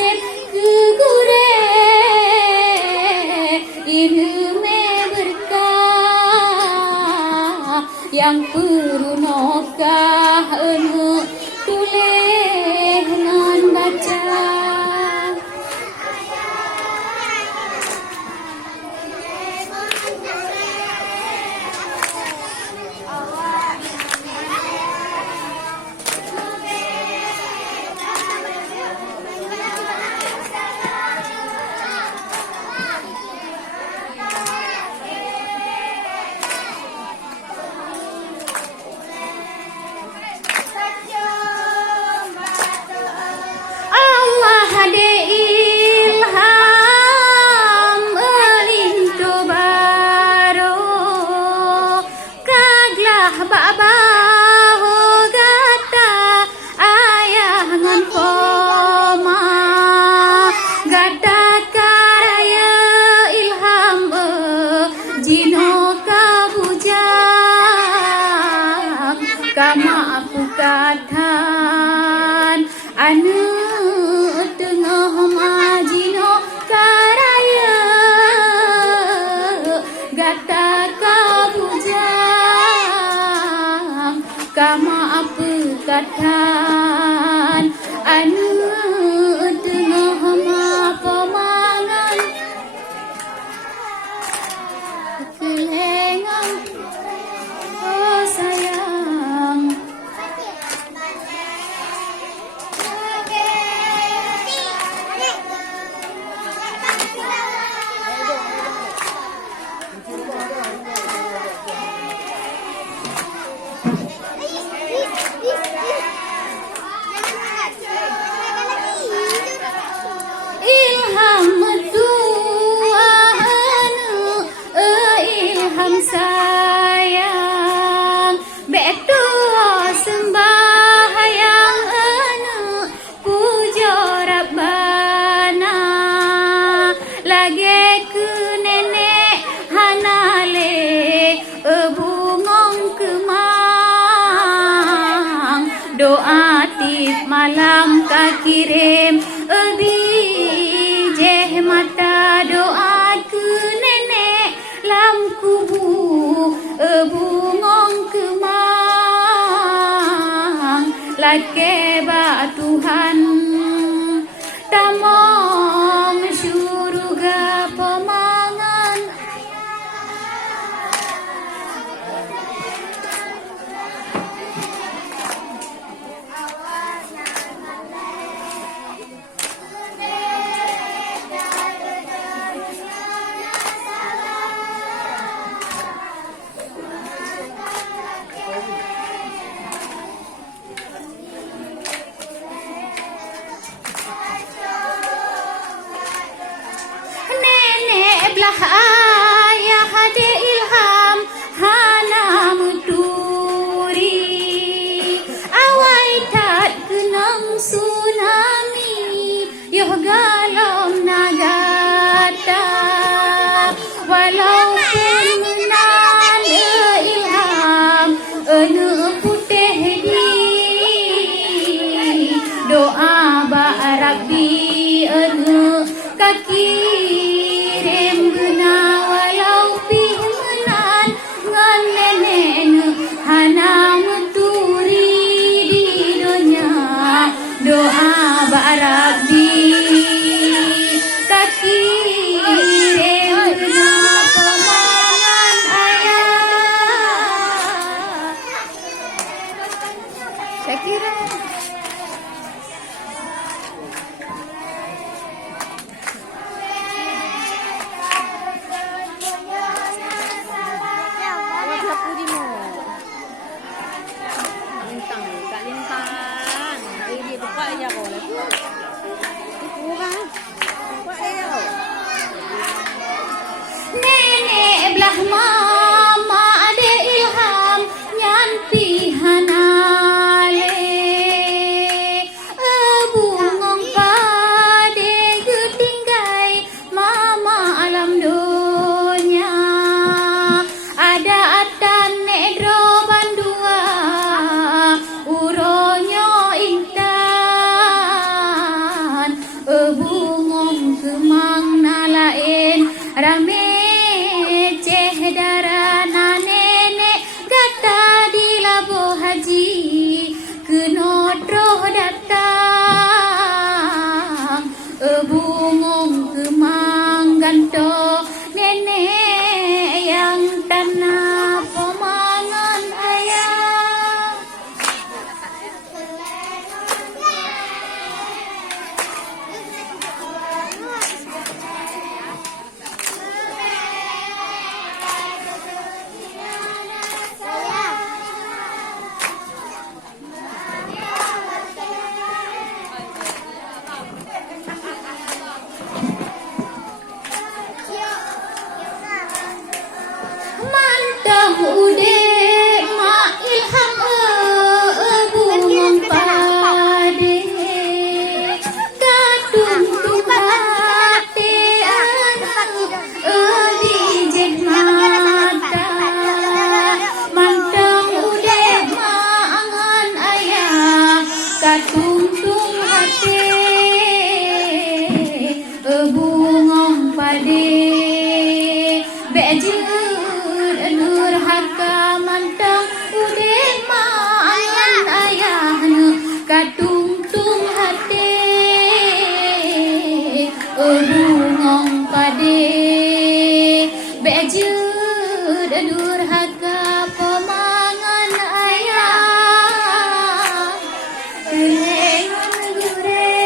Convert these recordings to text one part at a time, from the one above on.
set kegure ilme berkah yang perunokah enu tuleh nan baca. Kama aku katakan anu tengah majino karaya gata kabujang kama aku katakan anu tengah mapamangan kelengang oh sayang. Ilham sayang beto sembahyang anu puja Rabbana lagi ke nenek hanale bungong kemang doa tip malam kakirim di jeh mata doa ke nenek lam kubu bungong kemang lake ba Tuhan tamong syurga pemangan. Belah ayah hade ilham hana muturi awai tat kenang tsunami yoh galom nagata walaupun menan ilham enu putih di doa ba Rabbi enu kaki Rabbi kaki remna pemangan ayah Syakira bungong kemang nalain rame cehdara nenek gata di labo haji kenodroh datang bungong kemang ganto nenek yang tanah pemangan ayah. Mantap ude ma ilham bungong pade kadung tuhate dijed mata mantap ude ma angan ayah kadung tuhate bungong pade bejir nur haka mantang ude maan ayahna katung-tung hate bungong pade bejud nur haka pemangan ayah lengan gure.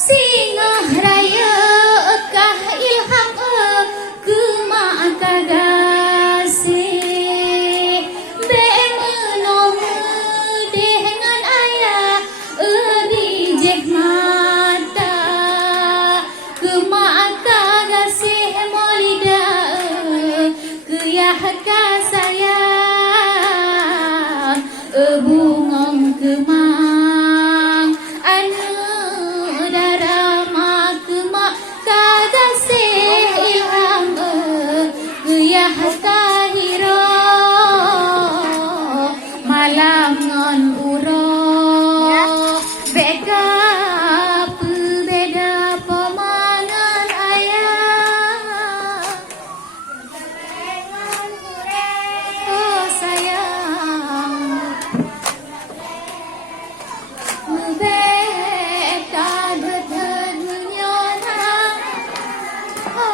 Singa raya kah ilham kema kagase be menom dengan ayah dijek mata kema kagase molida kuyah kasayang bungong kemang anu malam ngon uro beda beda pemangan ayah oh sayang beda gedhe nyona oh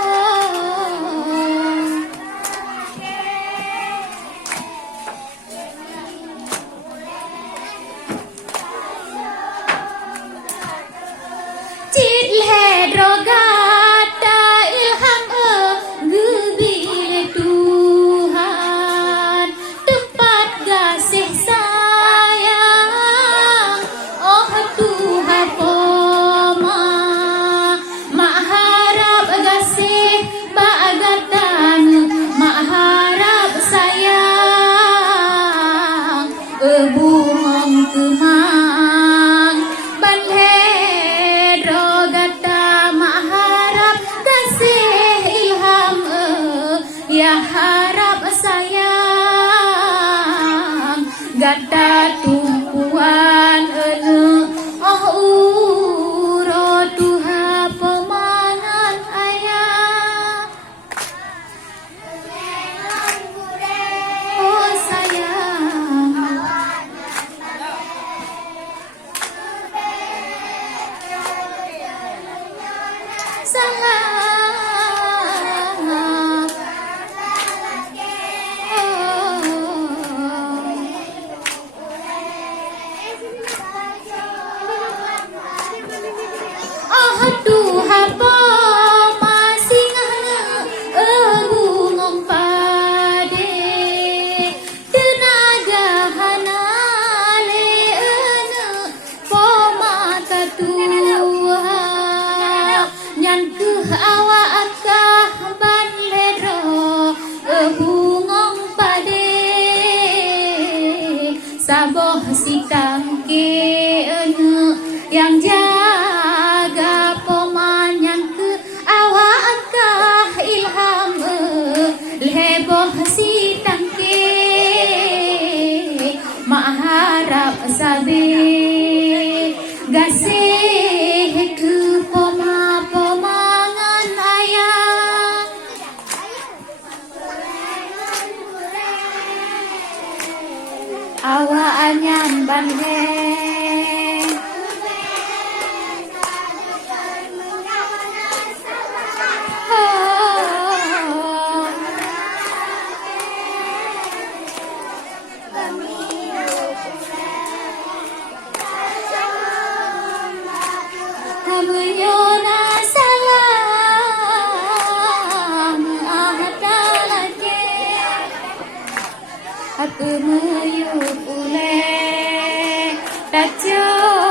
Cid hedrogata ilham gebile Tuhan tempat kasih sayang oh Tuhan poma mak harap kasih bagatan mak harap sayang bungong kemang banhe ya harap sayang gata tumpuan oh uro tuha pemangan ayah oh sayang sangat saboh si tangke yang jaga pemanyang ke awak kah ilham leboh si tangke maharap sabe gasih ke pemangan ayah awak anyam bandeng Abuyona salam ahadalake aku meyuk ule tajo